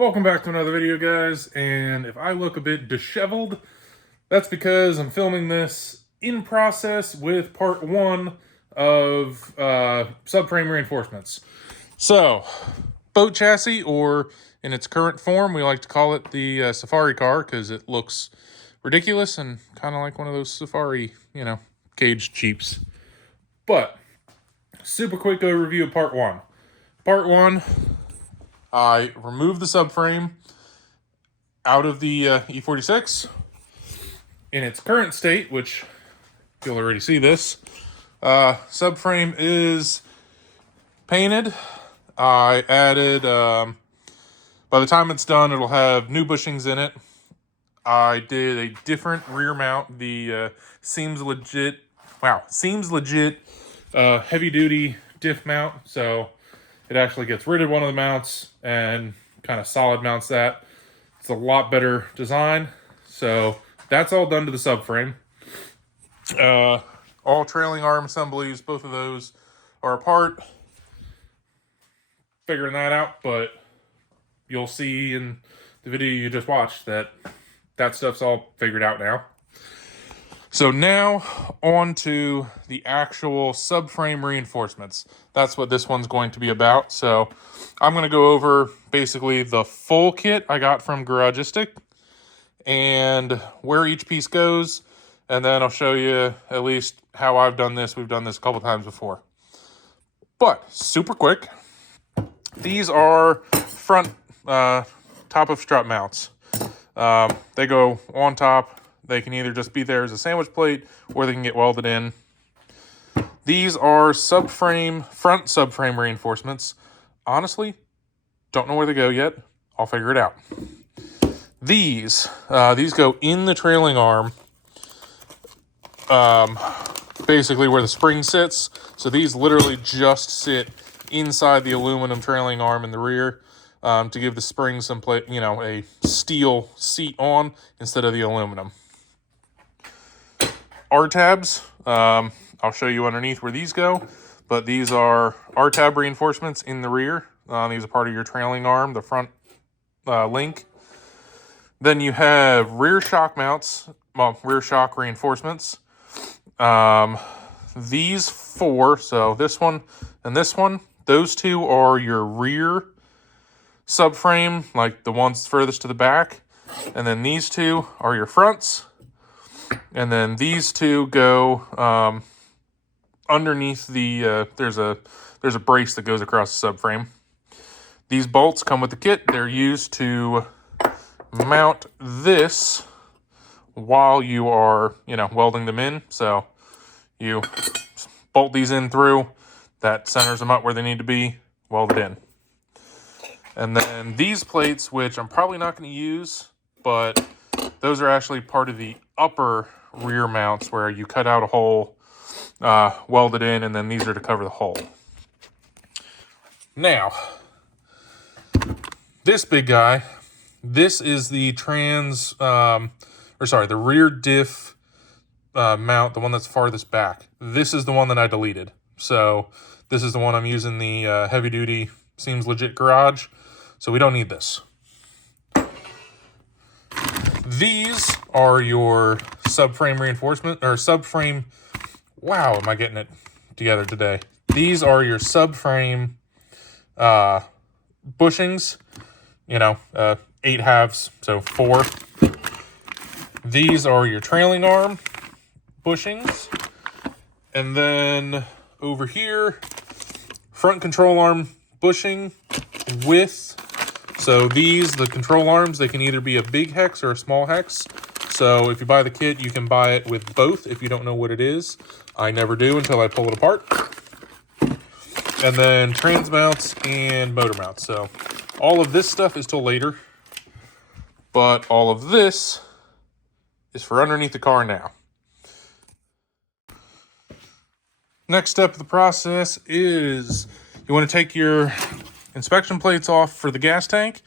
Welcome back to another video, guys, and if I look a bit disheveled, that's because I'm filming this in process with part 1 of subframe reinforcements. So, boat chassis, or in its current form, we like to call it the safari car because it looks ridiculous and kind of like one of those safari, caged Jeeps. But, super quick overview of part 1. Part 1... I removed the subframe out of the E46 in its current state, which you'll already see this. Subframe is painted. I added, by the time it's done, it'll have new bushings in it. I did a different rear mount, the seems legit heavy duty diff mount, so it actually gets rid of one of the mounts and kind of solid mounts that. It's a lot better design. So that's all done to the subframe. All trailing arm assemblies, both of those are apart. Figuring that out, but you'll see in the video you just watched that stuff's all figured out now. So now on to the actual subframe reinforcements. That's what this one's going to be about. So I'm going to go over basically the full kit I got from Garagistic and where each piece goes. And then I'll show you at least how I've done this. We've done this a couple times before. But super quick, these are front top of strut mounts. They go on top. They can either just be there as a sandwich plate or they can get welded in. These are front subframe reinforcements. Honestly, don't know where they go yet. I'll figure it out. These go in the trailing arm, basically where the spring sits. So these literally just sit inside the aluminum trailing arm in the rear to give the spring some a steel seat on instead of the aluminum. Rtabs, I'll show you underneath where these go, but these are Rtab reinforcements in the rear. These are part of your trailing arm, the front link. Then you have rear shock mounts, rear shock reinforcements. These four, so this one and this one, those two are your rear subframe, like the ones furthest to the back. And then these two are your fronts. And then these two go underneath the, there's a brace that goes across the subframe. These bolts come with the kit. They're used to mount this while you are, welding them in. So you bolt these in through, that centers them up where they need to be, welded in. And then these plates, which I'm probably not going to use, but those are actually part of the upper rear mounts where you cut out a hole, weld it in, and then these are to cover the hole. Now, this big guy, this is the the rear diff mount, the one that's farthest back. This is the one that I deleted. So this is the one I'm using the heavy duty seems legit garage. So we don't need this. These are your subframe reinforcement, or subframe, wow, am I getting it together today? These are your subframe bushings, 8 halves, so 4. These are your trailing arm bushings. And then over here, front control arm bushing with, so the control arms, they can either be a big hex or a small hex. So if you buy the kit, you can buy it with both if you don't know what it is. I never do until I pull it apart. And then trans mounts and motor mounts. So all of this stuff is till later, but all of this is for underneath the car now. Next step of the process is you want to take your inspection plates off for the gas tank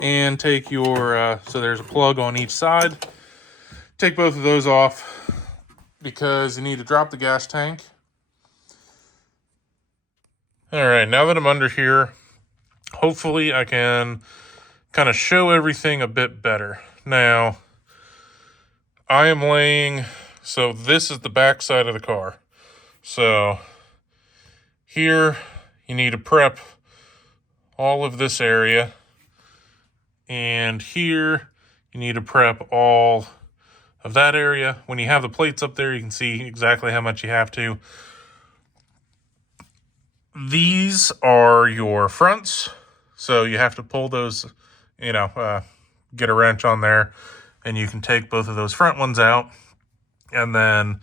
and take your, so there's a plug on each side. Take both of those off because you need to drop the gas tank. All right, now that I'm under here, hopefully I can kind of show everything a bit better. Now, I am laying, so this is the back side of the car. So here you need to prep all of this area, and here you need to prep all of that area. When you have the plates up there, you can see exactly how much you have to. These are your fronts, so you have to pull those, get a wrench on there, and you can take both of those front ones out. And then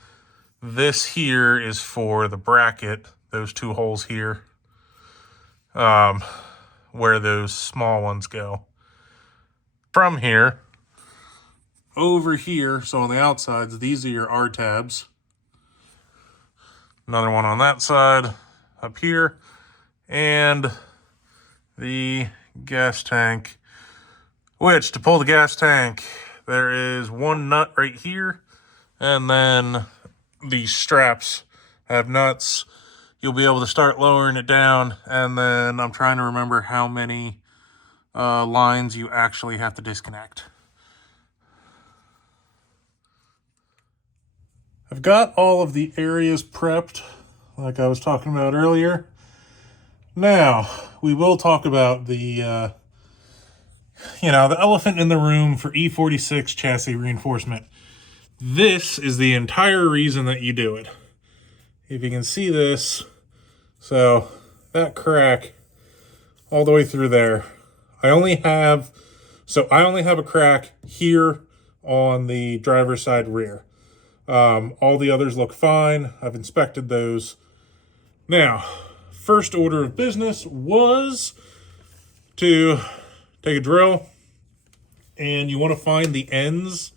this here is for the bracket, those two holes here, where those small ones go. From here, over here, so on the outsides, these are your Rtabs. Another one on that side, up here, and the gas tank, which to pull the gas tank, there is one nut right here, and then these straps have nuts. You'll be able to start lowering it down, and then I'm trying to remember how many lines you actually have to disconnect. I've got all of the areas prepped, like I was talking about earlier. Now, we will talk about the, the elephant in the room for E46 chassis reinforcement. This is the entire reason that you do it. If you can see this, so that crack all the way through there. I only have a crack here on the driver's side rear. All the others look fine. I've inspected those. Now, first order of business was to take a drill, and you want to find the ends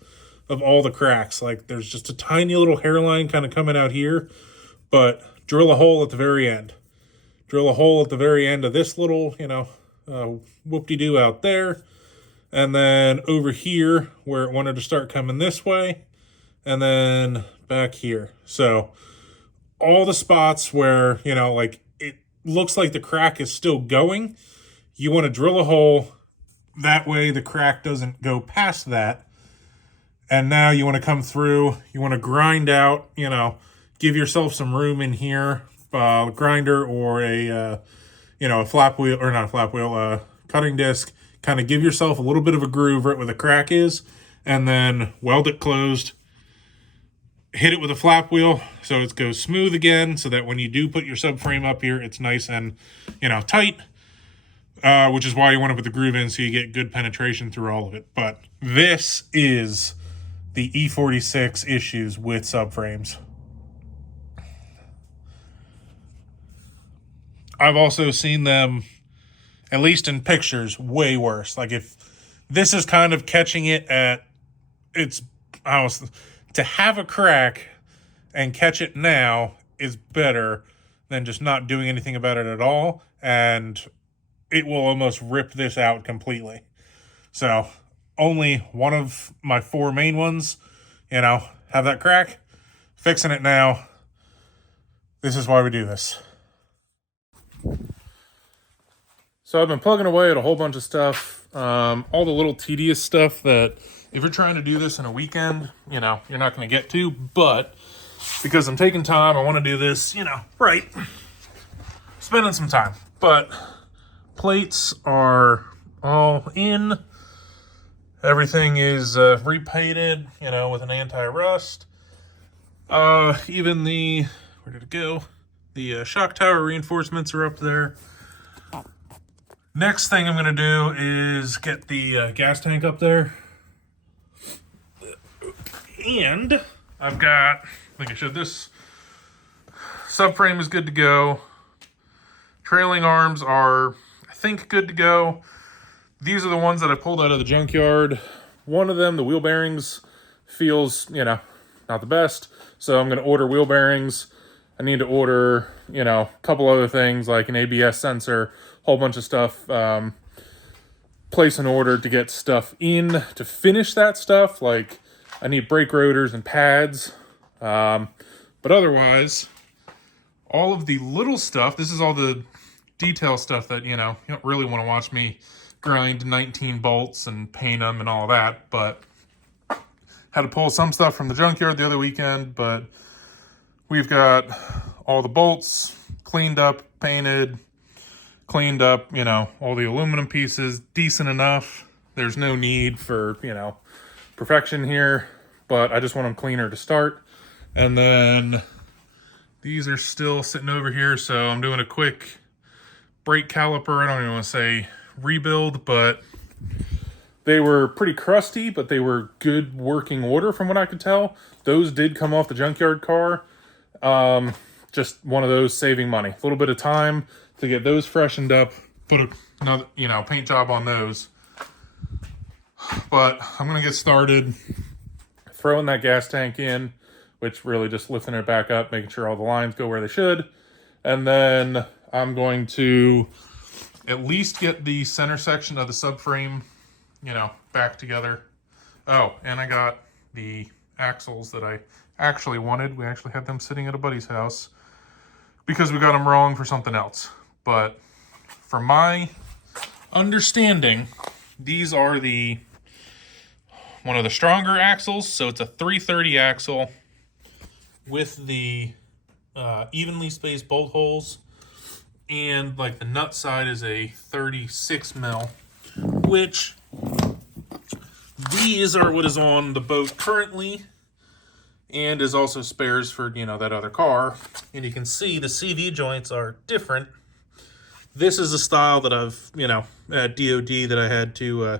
of all the cracks. Like, there's just a tiny little hairline kind of coming out here, but drill a hole at the very end. Drill a hole at the very end of this little, whoop-de-doo out there, and then over here where it wanted to start coming this way, and then back here. So all the spots where, it looks like the crack is still going, you want to drill a hole. That way the crack doesn't go past that. And now you want to come through, you want to grind out, give yourself some room in here, grinder or a flap wheel, or not a flap wheel, cutting disc. Kind of give yourself a little bit of a groove right where the crack is, and then weld it closed. Hit it with a flap wheel so it goes smooth again, so that when you do put your subframe up here, it's nice and, tight, which is why you want to put the groove in so you get good penetration through all of it. But this is the E46 issues with subframes. I've also seen them, at least in pictures, way worse. Like, if this is kind of catching it at to have a crack and catch it now is better than just not doing anything about it at all, and it will almost rip this out completely. So only one of my 4 main ones, have that crack. Fixing it now. This is why we do this. So I've been plugging away at a whole bunch of stuff, all the little tedious stuff that if you're trying to do this in a weekend, you're not going to get to, but because I'm taking time, I want to do this, right, spending some time. But plates are all in. Everything is repainted, with an anti-rust. Even the, where did it go? The shock tower reinforcements are up there. Next thing I'm going to do is get the gas tank up there. And I've got, I think I showed this, subframe is good to go. Trailing arms are, I think, good to go. These are the ones that I pulled out of the junkyard. One of them, the wheel bearings, feels, not the best. So I'm going to order wheel bearings. I need to order, a couple other things like an ABS sensor, whole bunch of stuff. Place an order to get stuff in to finish that stuff. Like, I need brake rotors and pads. But otherwise, all of the little stuff, this is all the detail stuff that, you don't really want to watch me grind 19 bolts and paint them and all that, but had to pull some stuff from the junkyard the other weekend. But we've got all the bolts cleaned up, painted, cleaned up, you know, all the aluminum pieces, decent enough. There's no need for, you know, perfection here, but I just want them cleaner to start. And then these are still sitting over here, so I'm doing a quick brake caliper. I don't even want to say rebuild, but they were pretty crusty, but they were good working order from what I could tell. Those did come off the junkyard car. Just one of those, saving money. A little bit of time to get those freshened up, put another, you know, paint job on those. But I'm going to get started throwing that gas tank in, which really just lifting it back up, making sure all the lines go where they should. And then I'm going to at least get the center section of the subframe, you know, back together. Oh, and I got the axles that I actually wanted. We actually had them sitting at a buddy's house because we got them wrong for something else. But from my understanding, these are one of the stronger axles. So it's a 330 axle with the evenly spaced bolt holes, and like the nut side is a 36 mil, which these are what is on the boat currently, and is also spares for, you know, that other car. And you can see the CV joints are different. This is a style that I've, you know, at DOD that I had to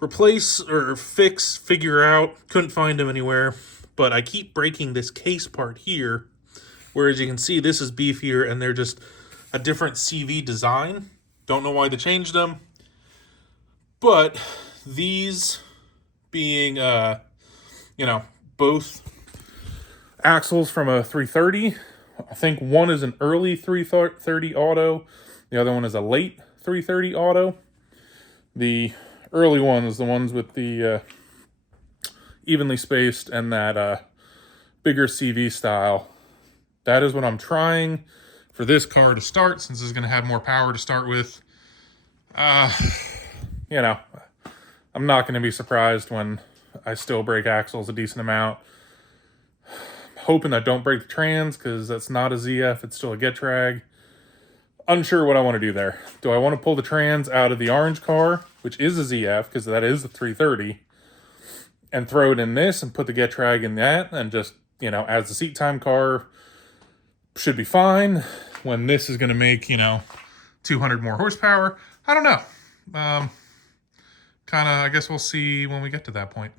replace or figure out. Couldn't find them anywhere, but I keep breaking this case part here, whereas you can see this is beefier and they're just a different CV design. Don't know why they changed them, but these being, you know, both axles from a 330. I think one is an early 330 auto. The other one is a late 330 auto. The early one is the ones with the evenly spaced and that bigger CV style. That is what I'm trying for this car to start, since it's going to have more power to start with. You know, I'm not going to be surprised when I still break axles a decent amount. Hoping I don't break the trans, because that's not a ZF, it's still a Getrag. Unsure what I want to do there. Do I want to pull the trans out of the orange car, which is a ZF, because that is a 330, and throw it in this and put the Getrag in that, and just, you know, as the seat time car, should be fine, when this is going to make, you know, 200 more horsepower? I don't know. Kind of, I guess we'll see when we get to that point.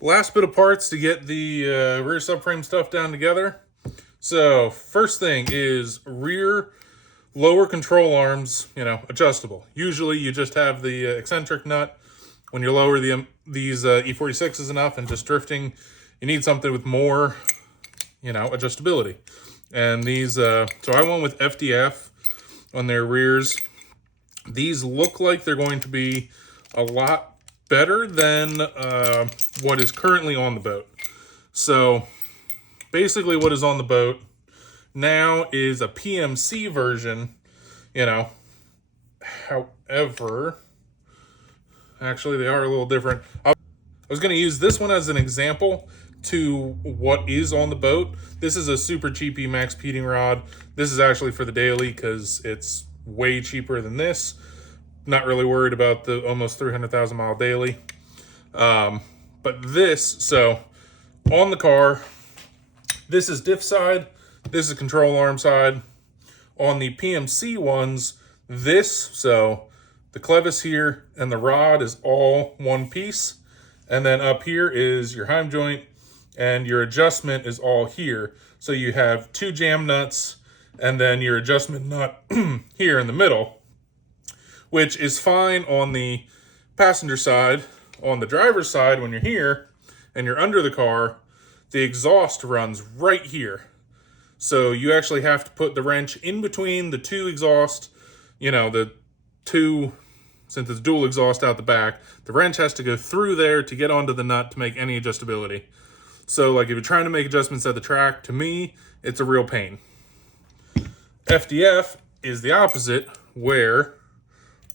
Last bit of parts to get the rear subframe stuff down together. So first thing is rear lower control arms, you know, adjustable. Usually you just have the eccentric nut. When you lower these E46s enough and just drifting, you need something with more, you know, adjustability. And these, so I went with FDF on their rears. These look like they're going to be a lot better than what is currently on the boat. So basically what is on the boat now is a PMC version, you know. However, actually they are a little different. I was going to use this one as an example to what is on the boat. This is a super cheap max heating rod. This is actually for the daily because it's way cheaper than this. Not really worried about the almost 300,000 mile daily. But this, so on the car, this is diff side, this is control arm side. On the PMC ones, this, so the clevis here and the rod is all one piece. And then up here is your heim joint, and your adjustment is all here. So you have two jam nuts and then your adjustment nut here in the middle, which is fine on the passenger side. On the driver's side, when you're here and you're under the car, the exhaust runs right here. So you actually have to put the wrench in between the two exhaust, you know, the two, since it's dual exhaust out the back, the wrench has to go through there to get onto the nut to make any adjustability. So like if you're trying to make adjustments at the track, to me, it's a real pain. FDF is the opposite, where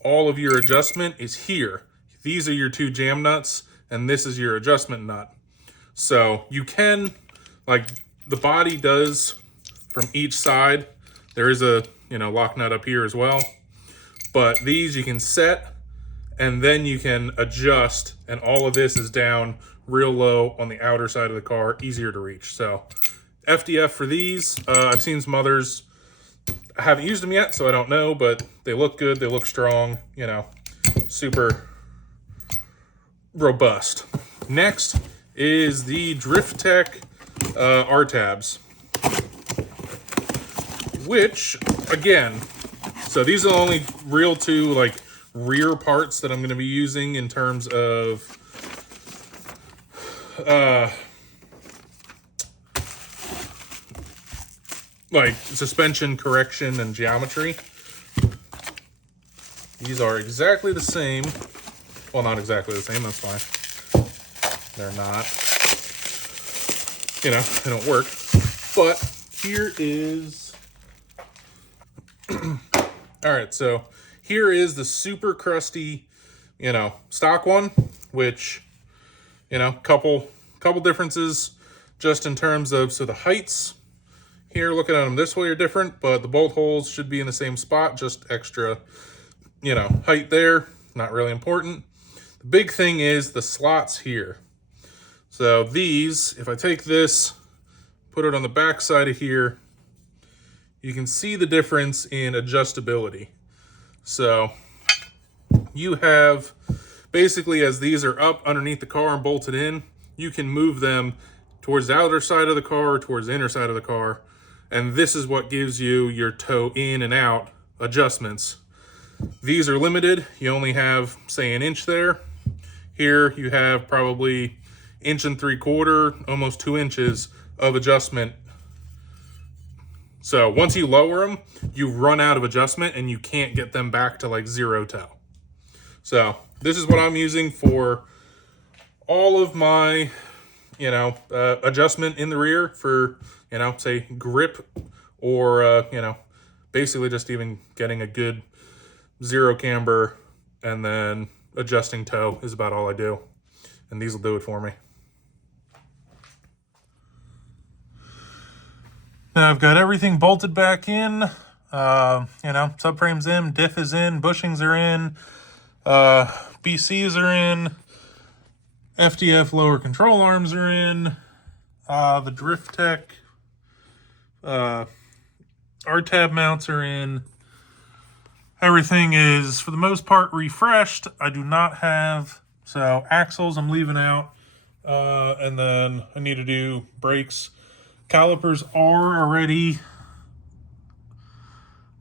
all of your adjustment is here. These are your two jam nuts, and this is your adjustment nut. So you can, like the body does from each side, there is a, lock nut up here as well. But these you can set, and then you can adjust, and all of this is down real low on the outer side of the car, easier to reach. So FDF for these. I've seen some others. I haven't used them yet, so I don't know, but they look good, they look strong, super robust. Next is the Driftec Rtabs, which, again, so these are the only real two, like, rear parts that I'm going to be using in terms of like suspension correction and geometry. These are exactly the same. Well, not exactly the same, that's fine. They're not, they don't work. But here is, all right, so here is the super crusty, stock one, which, couple differences just in terms of, so the heights here, looking at them this way, are different, but the bolt holes should be in the same spot, just extra, height there, not really important. The big thing is the slots here. So these, if I take this, put it on the back side of here, you can see the difference in adjustability. So you have, basically, as these are up underneath the car and bolted in, you can move them towards the outer side of the car or towards the inner side of the car. And this is what gives you your toe in and out adjustments. These are limited. You only have, say, 1 inch there. Here you have probably 1.75 inches, almost 2 inches of adjustment. So once you lower them, you run out of adjustment and you can't get them back to like 0 toe. So this is what I'm using for all of my, adjustment in the rear for, say grip or, basically just even getting a good 0 camber, and then adjusting toe is about all I do. And these will do it for me. Now I've got everything bolted back in. Subframe's in, diff is in, bushings are in, BCs are in, FDF lower control arms are in, the Driftec Rtab mounts are in. Everything is, for the most part, refreshed. I do not have, so axles I'm leaving out, and then I need to do brakes. Calipers are already,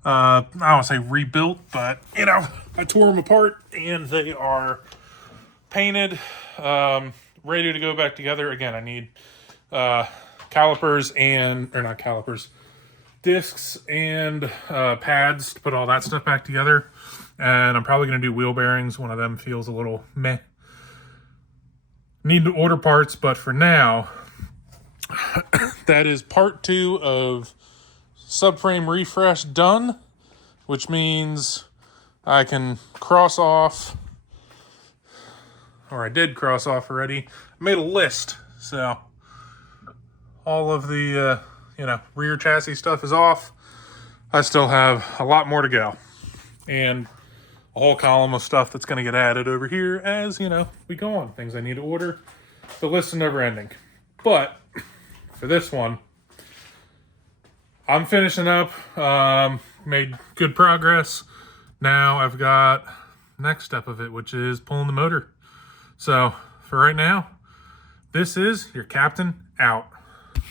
I don't want to say rebuilt, but, I tore them apart, and they are painted, ready to go back together. Again, I need calipers and, or not calipers, discs and pads to put all that stuff back together. And I'm probably going to do wheel bearings. One of them feels a little meh. Need to order parts, but for now, that is part 2 of subframe refresh done, which means I can cross off, or I did cross off already. I made a list, so all of the rear chassis stuff is off. I still have a lot more to go, and a whole column of stuff that's going to get added over here as we go on. Things I need to order. The list is never ending. But for this one, I'm finishing up. Made good progress. Now I've got next step of it, which is pulling the motor. So for right now, this is your captain out.